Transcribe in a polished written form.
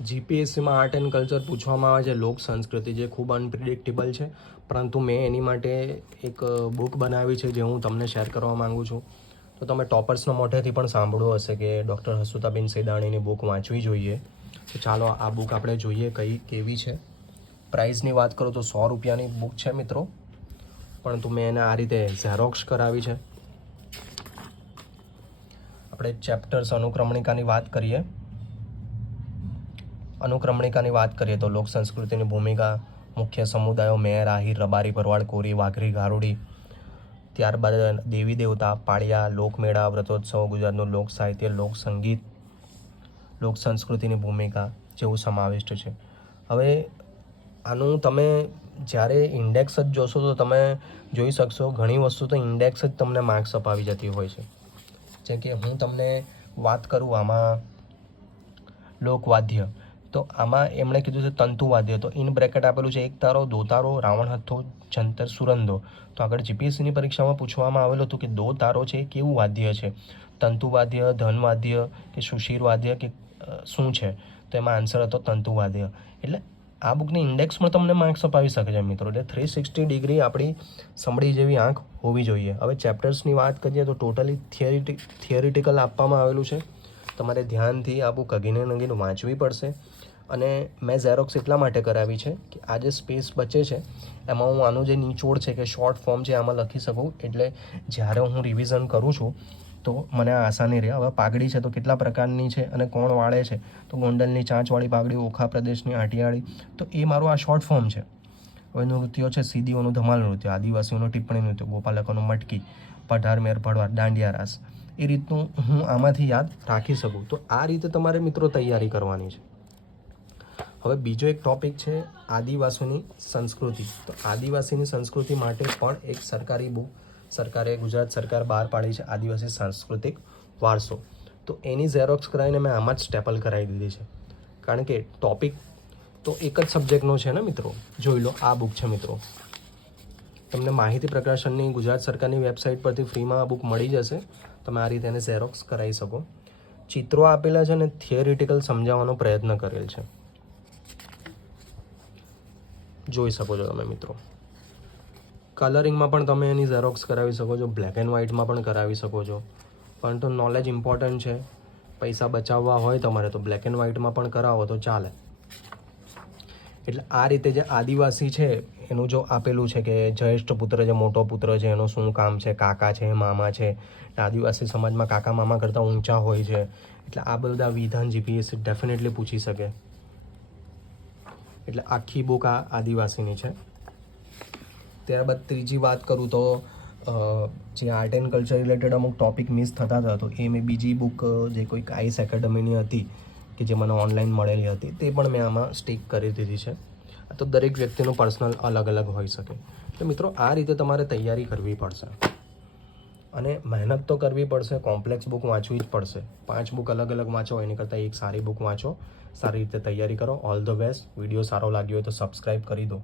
જીપીએસસીમાં art and culture પૂછવામાં આવે છે, લોક સંસ્કૃતિ, જે ખૂબ અનપ્રિડિક્ટેબલ છે, પરંતુ મેં એની માટે એક બુક બનાવી છે જે હું તમને શેર કરવા માગું છું. તો તમે ટોપર્સના મોઢેથી પણ સાંભળ્યું હશે કે ડૉક્ટર હસુતાબેન સૈદાણીની બુક વાંચવી જોઈએ. તો ચાલો આ બુક આપણે જોઈએ કેવી છે. પ્રાઇઝની વાત કરું તો 100 રૂપિયાની બુક છે મિત્રો, પરંતુ મેં એને આ રીતે ઝેરોક્સ કરાવી છે. આપણે ચેપ્ટર્સ અનુક્રમણિકાની વાત કરીએ તો લોક સંસ્કૃતિની ભૂમિકા, મુખ્ય સમુદાયો, મેર, આહિર, રબારી, ભરવાડ, કોરી, વાઘરી, ગારુડી, ત્યારબાદ દેવી દેવતા, પાળિયા, લોકમેળા, વ્રતોત્સવ, ગુજરાતનું લોક સાહિત્ય, લોક સંગીત, લોક સંસ્કૃતિની ભૂમિકા જેવું સમાવિષ્ટ છે. હવે આનું તમે જ્યારે ઇન્ડેક્સ જ જોશો તો તમે જોઈ શકશો ઘણી વસ્તુ તો ઇન્ડેક્સ જ તમને માર્ક્સ અપાવી જતી હોય છે. જેમ કે હું તમને વાત કરું આમાં લોકવાદ્ય, તો આમાં એમણે કીધું છે તંતુવાદ્ય, તો ઇન બ્રેકેટ આપેલું છે એક તારો, દો તારો, રાવણ હથ્થો, જંતર, સુરંદો. તો આગળ જીપીએસસીની પરીક્ષામાં પૂછવામાં આવેલું હતું કે દો તારો છે એ કેવું વાદ્ય છે, તંતુવાદ્ય, ધનવાદ્ય કે સુશીરવાદ્ય કે શું છે? તો એમાં આન્સર હતો તંતુવાદ્ય. એટલે આ બુકની ઇન્ડેક્સ પણ તમને માર્ક્સ અપાવી શકે છે મિત્રો. એટલે 360 ડિગ્રી આપણી સંભળી જેવી આંખ હોવી જોઈએ. હવે ચેપ્ટર્સની વાત કરીએ તો ટોટલી થિયરિટિકલ આપવામાં આવેલું છે. તમારે ધ્યાનથી આ બુક અગીને અગીન વાંચવી પડશે. અને મેં ઝેરોક્સ એટલા માટે કરાવી છે કે આ જે સ્પેસ બચે છે એમાં હું આનું જે નિચોડ છે કે શોર્ટ ફોર્મ છે આમાં લખી શકું, એટલે જ્યારે હું રિવિઝન કરું છું તો મને આ આસાની રહે. હવે પાઘડી છે તો કેટલા પ્રકારની છે અને કોણ વાળે છે, તો ગોંડલની ચાંચવાળી પાઘડી, ઓખા પ્રદેશની આટિયાળી, તો એ મારું આ શોર્ટ ફોર્મ છે. હવે નૃત્યો છે સીદીઓનું ધમાલ નૃત્ય, આદિવાસીઓનું ટિપ્પણી નૃત્ય, ગોપાલકોનું મટકી, પઢાર મેર ભડવાર, દાંડિયા રાસ, એ રીતનું હું આમાંથી યાદ રાખી શકું. તો આ રીતે તમારે મિત્રો તૈયારી કરવાની છે. હવે બીજો એક ટૉપિક છે આદિવાસીની સંસ્કૃતિ. તો આદિવાસીની સંસ્કૃતિ માટે પણ એક સરકારી બુક ગુજરાત સરકાર બહાર પાડી છે, આદિવાસી સાંસ્કૃતિક વારસો. તો એની ઝેરોક્સ કરાવીને મેં આમાં જ સ્ટેપલ કરાવી દીધી છે, કારણ કે ટૉપિક તો એક જ સબ્જેક્ટનો છે ને મિત્રો. જોઈ લો, આ બુક છે મિત્રો, તમને માહિતી પ્રકાશનની ગુજરાત સરકારની વેબસાઇટ પરથી ફ્રીમાં આ બુક મળી જશે. તમે આ રીતે એને ઝેરોક્સ કરાવી શકો. ચિત્રો આપેલા છે અને થિયરિટિકલ સમજાવવાનો પ્રયત્ન કરેલ છે, જોઈ શકો છો તમે મિત્રો. કલરિંગમાં પણ તમે એની ઝેરોક્સ કરાવી શકો છો, બ્લેક એન્ડ વ્હાઇટમાં પણ કરાવી શકો છો, પરંતુ નોલેજ ઇમ્પોર્ટન્ટ છે. પૈસા બચાવવા હોય તમારે તો બ્લેક એન્ડ વ્હાઇટમાં પણ કરાવો તો ચાલે. એટલે આ રીતે જે આદિવાસી છે એનું જો આપેલું છે કે જ્યેષ્ઠ પુત્ર જે મોટો પુત્ર છે એનું શું કામ છે, કાકા છે, મામા છે, આદિવાસી સમાજમાં કાકા મામા કરતાં ઊંચા હોય છે. એટલે આ બધા વિધાન જીપીએસસી ડેફિનેટલી પૂછી શકે. એટલે આખી બુક આ આદિવાસીની છે. ત્યારબાદ ત્રીજી વાત કરું તો જે આર્ટ એન્ડ કલ્ચર રિલેટેડ અમુક ટૉપિક મિસ થતા હતા, તો એ મેં બીજી બુક જે કોઈક આઈસ એકેડમીની હતી કે જે મને ઓનલાઈન મળેલી હતી તે પણ મેં આમાં સ્ટીક કરી દીધી છે. તો દરેક વ્યક્તિનું પર્સનલ અલગ અલગ હોઈ શકે. તો મિત્રો આ રીતે તમારે તૈયારી કરવી પડશે અને મહેનત તો કરવી પડશે. કોમ્પ્લેક્સ બુક વાંચવી જ પડશે. 5 બુક અલગ અલગ વાંચો એની કરતાં એક સારી બુક વાંચો, સારી રીતે તૈયારી કરો. All the best. વિડીયો સારો લાગ્યો હોય તો સબસ્ક્રાઈબ કરી દો.